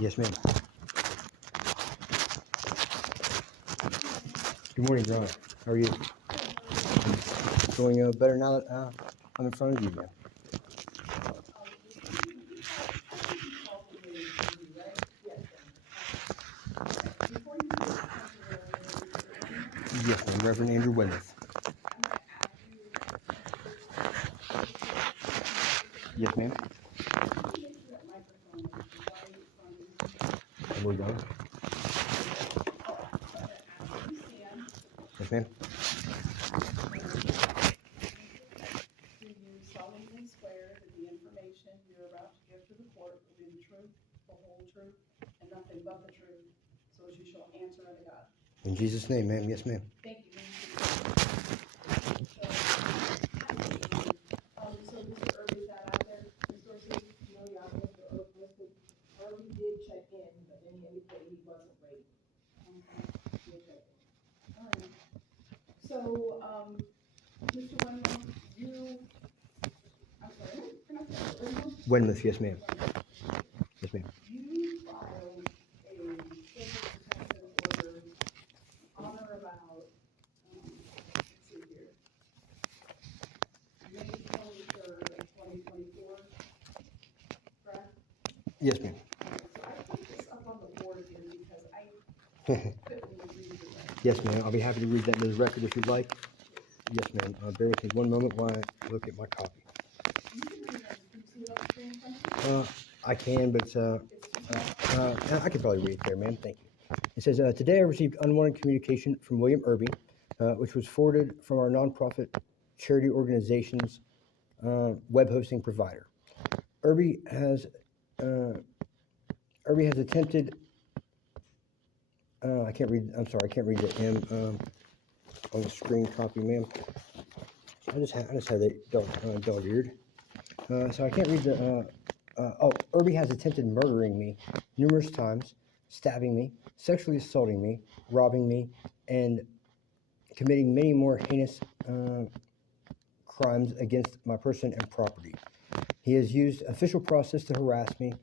Yes, ma'am. Good morning, Your Honor. How are you? Feeling better now that I'm in front of you, ma'am. Yes, ma'am. Reverend Andrew Weymouth. Yes, ma'am. And we're going. Yes, ma'am. Do you solemnly swear that the information you're about to give to the court will be the truth, the whole truth, and nothing but the truth, so as you shall answer unto God? In Jesus' name, ma'am. Yes, ma'am. Thank you. So Mr. Erby, is that out there? Ms. Dorsey, you know, yeah, Mr. Erby did check in, but then he indicated he wasn't ready. He did check in. All right. So, Mr. Wendell, I'm sorry, can I say Wendell? Weymouth, yes, ma'am. Yes, ma'am. You filed a civil protection order on or about, let's see here, May 23rd of 2024, correct? Yes, ma'am. So I put this up on the board here because I couldn't read it right. Yes, ma'am. I'll be happy to read that into the record if you'd like. Yes, ma'am. Bear with me one moment while I look at my copy. You can read that. Can you see it on the screen in front of you? I can, but I could probably read it there, ma'am. Thank you. It says, today I received unwanted communication from William Erby, which was forwarded from our nonprofit charity organization's web hosting provider. Erby has attempted. I can't read. I'm sorry, I can't read the M on the screen copy, ma'am. I just had that dog-eared. So I can't read the. Erby has attempted murdering me numerous times, stabbing me, sexually assaulting me, robbing me, and committing many more heinous crimes against my person and property. He has used official process to harass me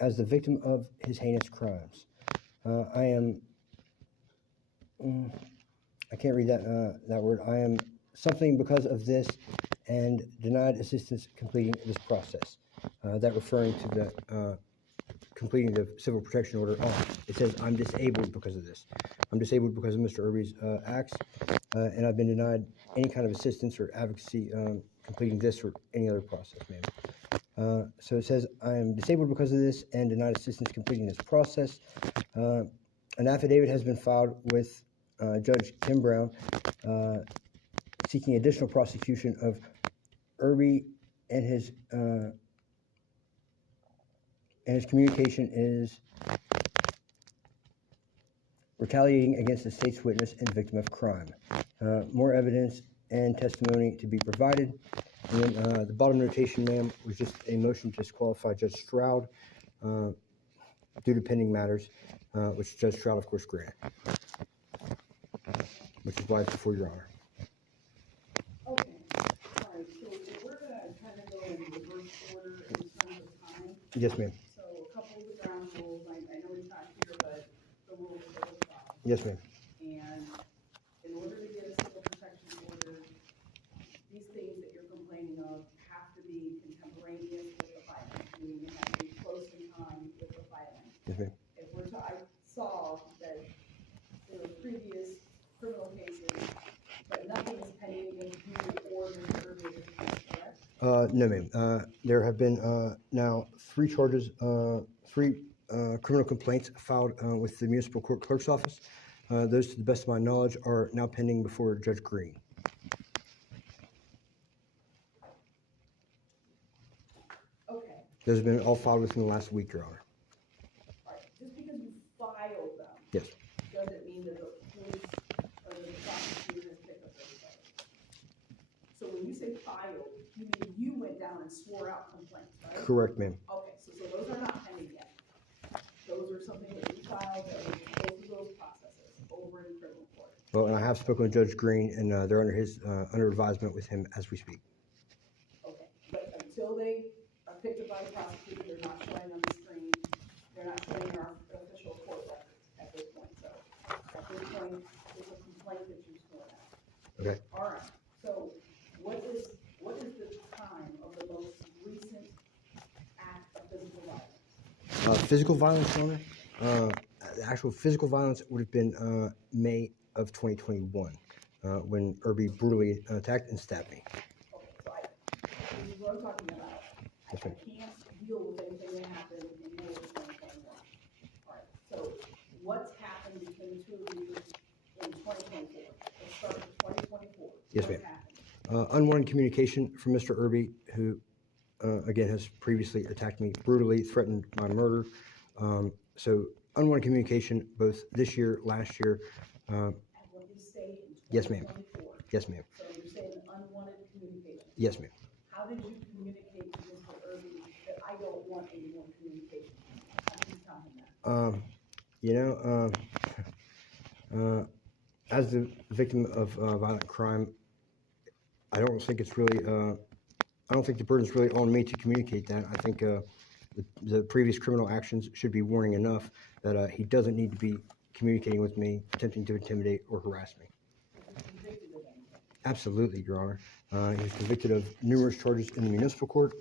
as the victim of his heinous crimes. I can't read that word. I am something because of this and denied assistance completing this process. That referring to the completing the civil protection order. It says I'm disabled because of this. I'm disabled because of Mr. Erby's acts, and I've been denied any kind of assistance or advocacy completing this or any other process, ma'am. So it says I am disabled because of this and denied assistance completing this process. An affidavit has been filed with Judge Tim Brown seeking additional prosecution of Erby, and his communication is retaliating against the state's witness and victim of crime. More evidence and testimony to be provided. And then the bottom notation, ma'am, was just a motion to disqualify Judge Stroud due to pending matters, which Judge Stroud, of course, granted, which is why it's before Your Honor. Okay, all right, so we're gonna kind of go in reverse order in terms of time. Yes, ma'am. So a couple of the ground rules, I know he's not here, but the rules are the following. Yes, ma'am. And in order to get a civil protection order, these things that you're complaining of have to be contemporaneous with the filing, meaning they have to be close in time with the filing. Yes, ma'am. If I saw that there were previous criminal cases, but nothing is pending against you or Mr. Erby, correct? No, ma'am. There have been now three criminal complaints filed with the municipal court clerk's office. Those, to the best of my knowledge, are now pending before Judge Green. Okay, Those have been all filed within the last week, Your Honor. all right, just because you filed them. Yes. Doesn't mean that the police or the prosecutor has picked up everybody. So when you say filed, you mean you went down and swore out complaints, right? Correct, ma'am. Okay, so those are not pending yet. Those are something that you filed, that was both of those processes over in criminal court. Well, and I have spoken with Judge Green, and they're under advisement with him as we speak. Okay, but until they are picked up by the prosecutor, they're not showing on the screen, they're you're not saying our official court records at this point, so at this point, it's a complaint that you sworn out. Okay. All right, so what is the time of the most recent act of physical violence? Physical violence, Your Honor? The actual physical violence would have been May of 2021, when Erby brutally attacked and stabbed me. Okay, so this is what I'm talking about. I can't deal with anything that happened in May of 2021. All right, so what's happened between the two of you in 2024? Let's start with 2024. Yes, What's ma'am. happened? Unwanted communication from Mr. Erby, who, again, has previously attacked me brutally, threatened my murder. So unwanted communication both this year, last year. At what you say in Yes, ma'am. 2024. Yes, ma'am. So you're saying unwanted communication. Yes, ma'am. How did you communicate to Mr. Erby that I don't want any more communication? How did you tell him that? As the victim of violent crime, I don't think it's really, I don't think the burden's really on me to communicate that. I think the previous criminal actions should be warning enough that he doesn't need to be communicating with me, attempting to intimidate or harass me. Was he convicted of anything? Absolutely, Your Honor. He was convicted of numerous charges in the municipal court.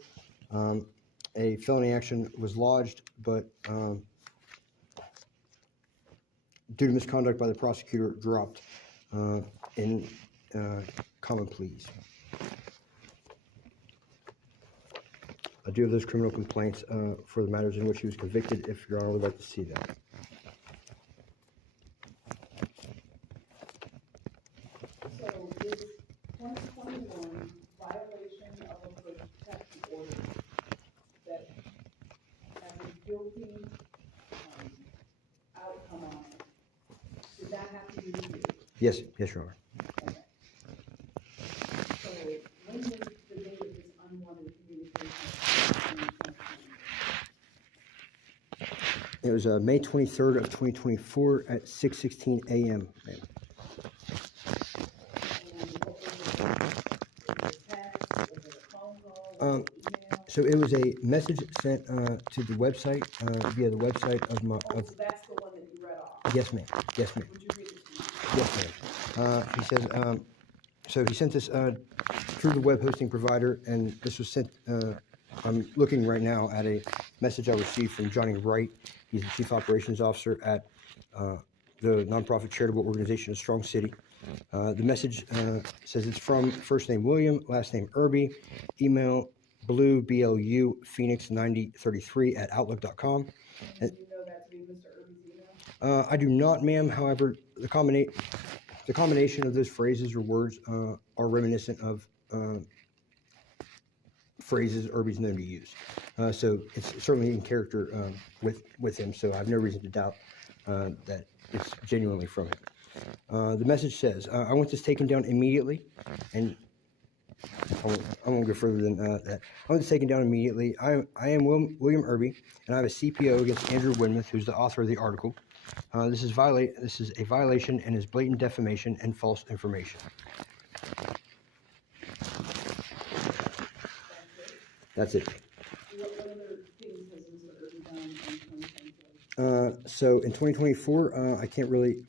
A felony action was lodged, but due to misconduct by the prosecutor, dropped in common pleas. I do have those criminal complaints for the matters in which he was convicted, if Your Honor would like to see that. So this 2021 violation of a protection order that has a guilty outcome on it, did that have to do with you? Yes, yes, Your Honor. Okay. So when was the date of this unwanted communication? It was May 23rd of 2024 at 6:16 a.m. And what was it? Was it a text? Was it a phone call? Was it email? So it was a message sent to the website via the website of my. Oh, Of, so that's the one that you read off. yes, ma'am. Yes, ma'am. Would you read it to me? Yes, ma'am. He says. So he sent this through the web hosting provider, and this was sent. I'm looking right now at a message I received from Johnny Wright. He's the Chief Operations Officer at the nonprofit charitable organization Strong City. The message says it's from first name William, last name Erby, email BLU Phoenix 9033 at outlook.com. And do you know that to be Mr. Erby's email? I do not, ma'am. However, the combination of those phrases or words are reminiscent of phrases Erby's known to use. So it's certainly in character with him, so I have no reason to doubt that it's genuinely from him. The message says, I want this taken down immediately, and I won't go further than that. I want this taken down immediately. I am William Erby, and I have a CPO against Andrew Winmuth, who's the author of the article. This is a violation and is blatant defamation and false information. That's it. What other things has Mr. Erby done in 2024? So in 2024, I can't really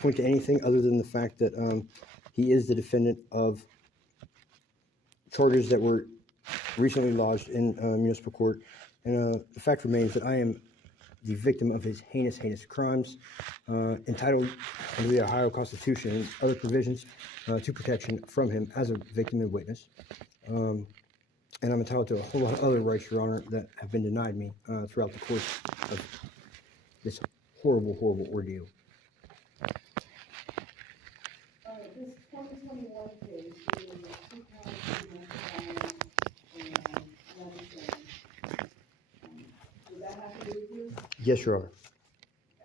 point to anything other than the fact that he is the defendant of charges that were recently lodged in municipal court. And the fact remains that I am the victim of his heinous crimes, entitled under the Ohio Constitution and other provisions to protection from him as a victim and witness. And I'm entitled to a whole lot of other rights, Your Honor, that have been denied me throughout the course of this horrible ordeal. This 2021 case, there was a 2-count domestic violence and legislation. Did that have to do with you? Yes, Your Honor.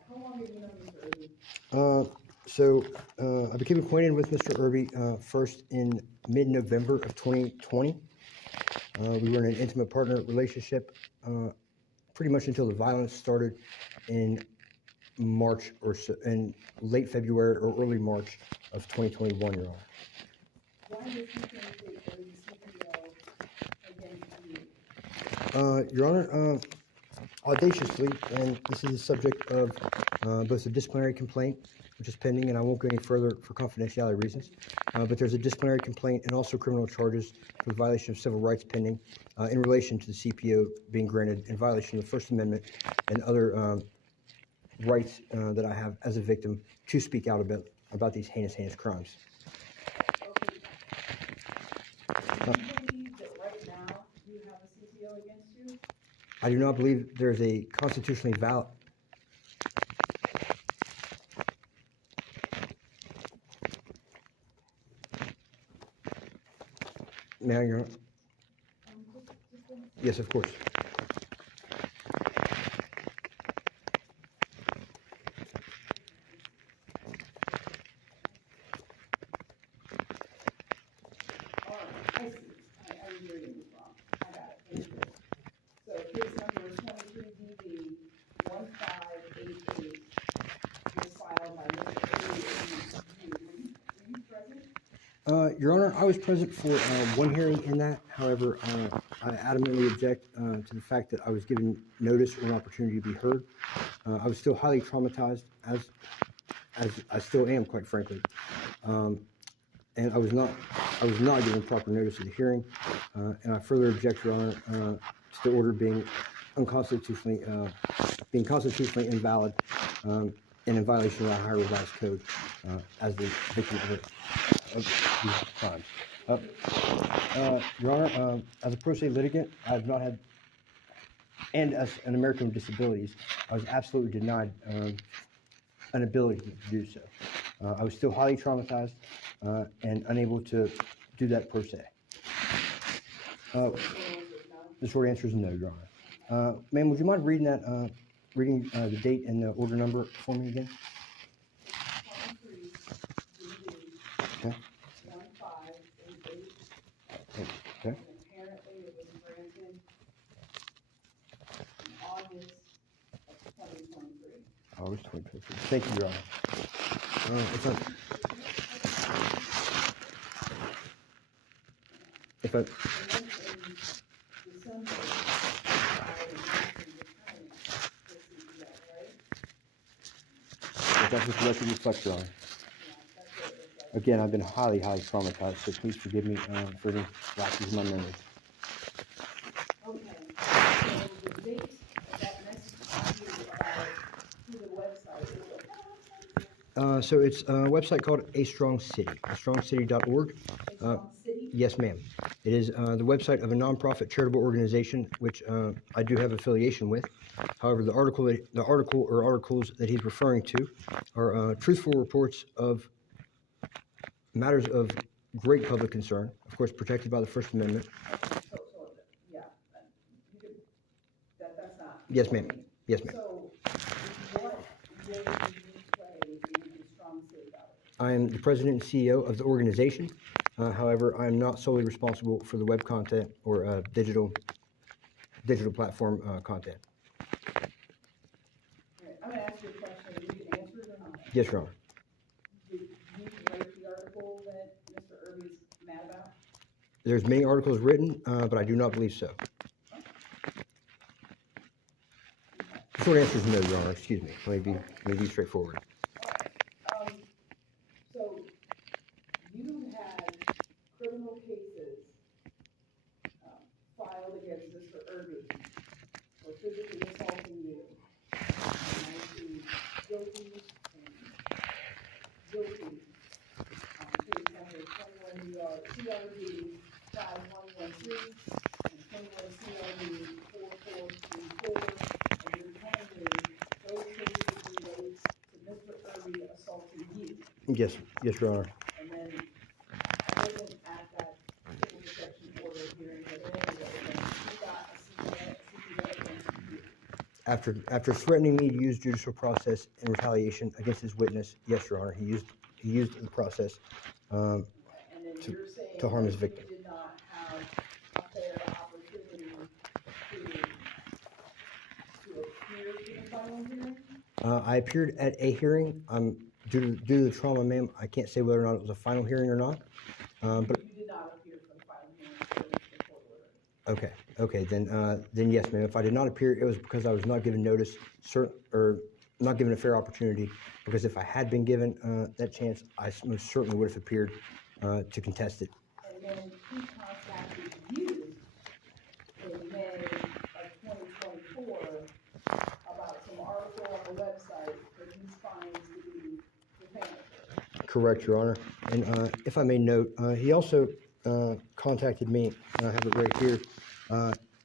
How long have you known Mr. Erby? So I became acquainted with Mr. Erby first in mid-November of 2020. We were in an intimate partner relationship pretty much until the violence started in March or so, in late February or early March of 2021, Your Honor. Why did you communicate Erby's CPO against you? Your Honor, audaciously, and this is the subject of both a disciplinary complaint, which is pending, and I won't go any further for confidentiality reasons, but there's a disciplinary complaint and also criminal charges for violation of civil rights pending in relation to the CPO being granted in violation of the First Amendment and other rights that I have as a victim to speak out about these heinous crimes. Do you believe that right now you have a CPO against you? I do not believe there's a constitutionally valid. May I, Your Honor? Yes, of course. I see. I was reading this wrong. I got it. Thank you. So case number is 23DB 1588 was filed by Mr. Erby. Were you present? Your Honor, I was present for one hearing in that. However, I adamantly object to the fact that I was given notice or an opportunity to be heard. I was still highly traumatized, as I still am, quite frankly. And I was not given proper notice of the hearing, and I further object, Your Honor, to the order being constitutionally invalid and in violation of the Ohio Revised Code as the victim of these crimes. Your Honor, as a pro se litigant, I have not had, and as an American with disabilities, I was absolutely denied an ability to do so. I was still highly traumatized and unable to do that per se. The short answer is no, Your Honor. Ma'am, would you mind reading that, the date and the order number for me again? 23DB Okay. 1588. Okay. And apparently it was granted in August of 2023. August 2023. Thank you, Your Honor. If I, And then in December, if that's what the record reflects, Your Honor. Again, I've been highly traumatized, so please forgive me for any lapses in my memory. Okay, so the date of that message to you about through the website is So it's a website called A Strong City, astrongcity.org. Strong City? Yes, ma'am. It is the website of a nonprofit charitable organization, which I do have affiliation with. However, the article or articles that he's referring to are truthful reports of matters of great public concern, of course, protected by the First Amendment. Yeah, you could, that's not. Yes, ma'am. Yes, ma'am. So, what role do you play in Strong City? I am the president and CEO of the organization. However, I am not solely responsible for the web content or digital platform content. Okay, I'm gonna ask you a question, you can answer it or not. Yes, Your Honor. Did you write the article that Mr. Erby's mad about? There's many articles written, but I do not believe so. The short answer is no, Your Honor. Excuse me. Let me be straightforward. So, you had criminal cases filed against Mr. Erby for physically assaulting you. And I see guilty and guilty. Case number 21 CRB 5113 and 21 CRB 4434. And you're telling me those cases relate to Mr. Erby assaulting you. Yes, Your Honor. And then I wasn't at that civil protection order hearing, but anyway, you got a CPO against you. After threatening me to use judicial process in retaliation against his witness, yes, Your Honor, he used the process And then you're saying to harm his that victim. you did not have a fair opportunity to appear in the final hearing? I appeared at a hearing. Due to the trauma, ma'am, I can't say whether or not it was a final hearing or not. But You did not appear for the final hearing for the court Okay, then yes, ma'am. If I did not appear, it was because I was not given notice, or not given a fair opportunity. Because if I had been given that chance, I most certainly would have appeared to contest it. And then he contacted you in May of 2024 about some article on the website that he finds to be defamatory. Correct, Your Honor. And if I may note, he also contacted me, and I have it right here,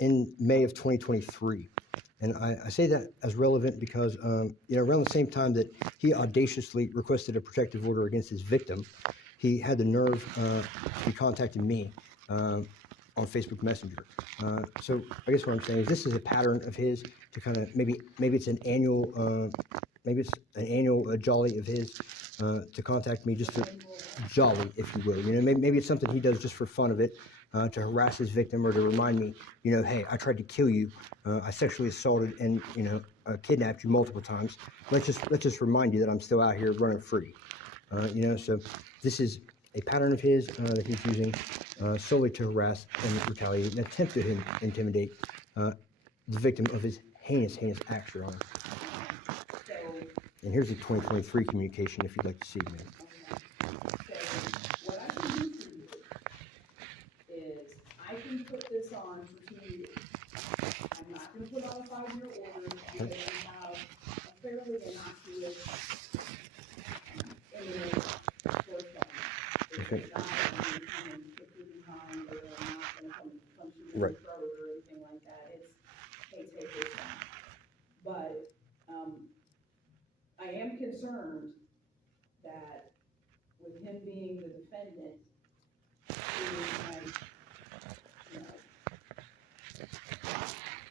in May of 2023. And I say that as relevant because, around the same time that he audaciously requested a protective order against his victim, he had the nerve, he contacted me on Facebook Messenger. So I guess what I'm saying is this is a pattern of his to kind of, maybe it's an annual, jolly of his to contact me just for jolly, if you will. Maybe it's something he does just for fun of it, to harass his victim or to remind me, hey, I tried to kill you, I sexually assaulted and kidnapped you multiple times. Let's just remind you that I'm still out here running free. So this is a pattern of his that he's using solely to harass and retaliate and attempt to intimidate the victim of his heinous acts, Your Honor. And here's the 2023 communication if you'd like to see, ma'am. So what I can do for you is I can put this on for 2 years. I'm not gonna put on a 5-year order because we have a fairly innocuous image for them. Okay. It's not gonna be coming to you behind or not gonna come to you in Right. the throat or anything like that. It's, hey, take this down. But, I am concerned that with him being the defendant, he might,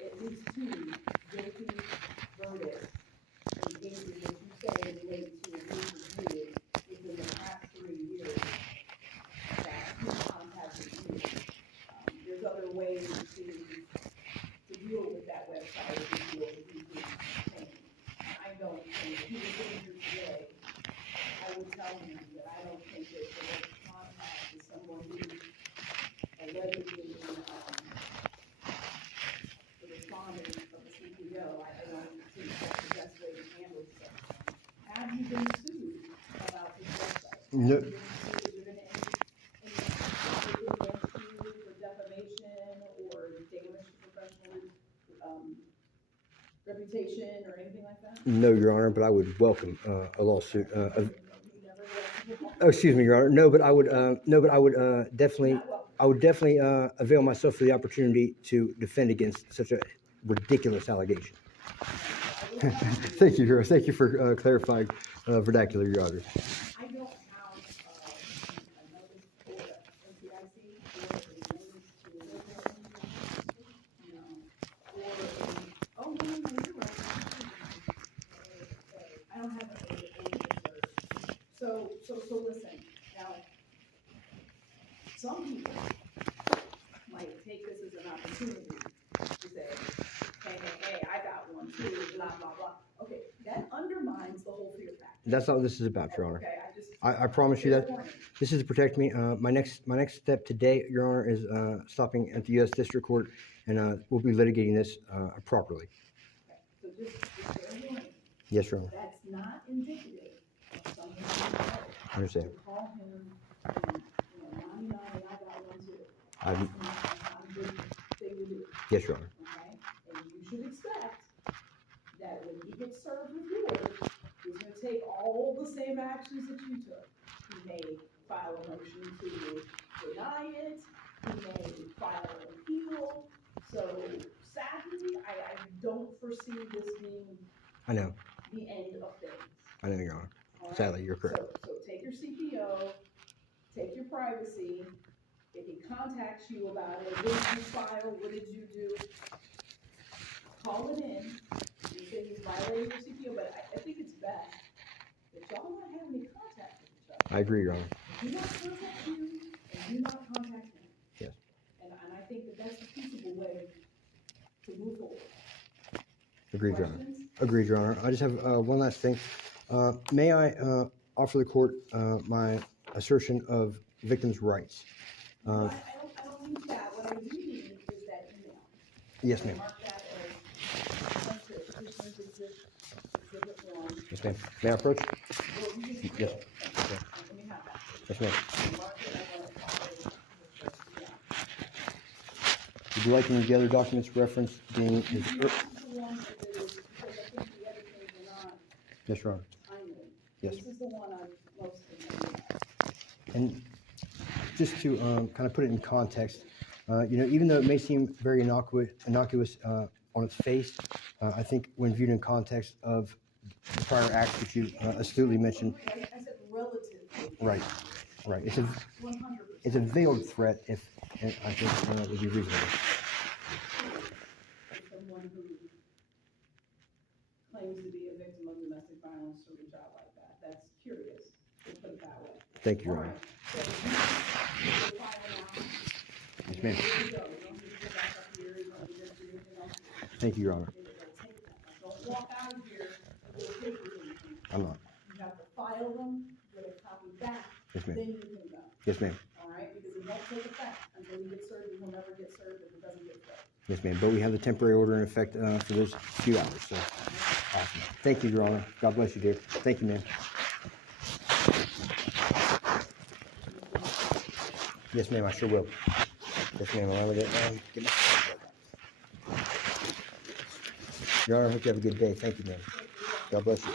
at least 2 guilty verdicts in cases that you say relate to abuse of you within the past 3 years that he contacted you. There's other ways to deal with that website if you feel that he's being detained. I don't think, if he was in here today, I would tell him that I don't think that the contact is someone who allegedly, the respondent of the CPO, I don't think that's the best way to handle stuff. Have you been sued about this website? No. Have you been sued? Is there any for defamation or damage to professional reputation or anything like that? No, Your Honor, but I would welcome a lawsuit. Excuse me, Your Honor. No, but I would definitely avail myself for the opportunity to defend against such a ridiculous allegation. Thank you, Your Honor. Thank you for clarifying vernacular, Your Honor. I don't have another NCIC or a notice to, oh, no, you're right. I don't have an order. So listen, now, some people might take this as an opportunity to say, hey, I got one too, blah, blah, blah. Okay, that undermines the whole fear factor. That's not what this is about, Your Honor. Okay, I promise you that this is to protect me. My next step today, Your Honor, is stopping at the U.S. District Court, and we'll be litigating this properly. Okay, so just bear in mind, Yes, Your Honor. that's not indicative of something you know. I understand. To call him, and, 99, and I got one too. I'm- That's not a good thing to do, Yes, Your Honor. okay? And you should expect that when he gets served with yours, he's gonna take all the same actions that you took. He may file a motion to deny it, he may file an appeal. So sadly, I don't foresee this being I know. the end of things. I know, Your Honor. All right? Sadly, you're correct. So take your CPO, take your privacy. If he contacts you about it, what did you file, what did you do? Call it in, you say he's violating your CPO, but I think it's best that y'all not have any contact with each other. I agree, Your Honor. Do not contact you, and do not contact him. Yes. And I think that that's a peaceable way to move forward. Agreed, Your Honor. Questions? Agreed, Your Honor. I just have one last thing. May I offer the court my assertion of victims' rights? I don't need that. What I do need is that Yes, ma'am. Mark that as, that's it, Petitioner's Exhibit 1. Yes, ma'am. May I approach? Well, you just, Yes. let me have that. Yes, ma'am. Mark it as a copy. Yeah. Would you like any of the other documents referenced being? This is the one that is, because I think the other things are not Yes, Your Honor. timely. Yes. This is the one I'm most concerned about. And just to kind of put it in context, even though it may seem very innocuous on its face, I think when viewed in context of the prior acts that you astutely mentioned, I said relative. right. It's a 100%. veiled threat. If and I think it would be reasonable. Someone who claims to be a victim of domestic violence to reach out like that. That's curious, to put it that way. Thank you, Your Honor. So you file now. Yes, ma'am. Here we go. You don't need to go back up here. You don't need to do anything else. Thank you, Your Honor. Don't walk out of here with a paper or anything. I'm not. You have to file them, get a copy back, Yes, then ma'am. you can go. Yes, ma'am. All right, because it won't take effect until you get served. It will never get served if it doesn't get served. Yes, ma'am. But we have the temporary order in effect for those few hours. So, awesome. Thank you, Your Honor. God bless you, dear. Thank you, ma'am. Yes, ma'am. I sure will. Yes, ma'am. Allow me to get my. Your Honor, I hope you have a good day. Thank you, ma'am. God bless you.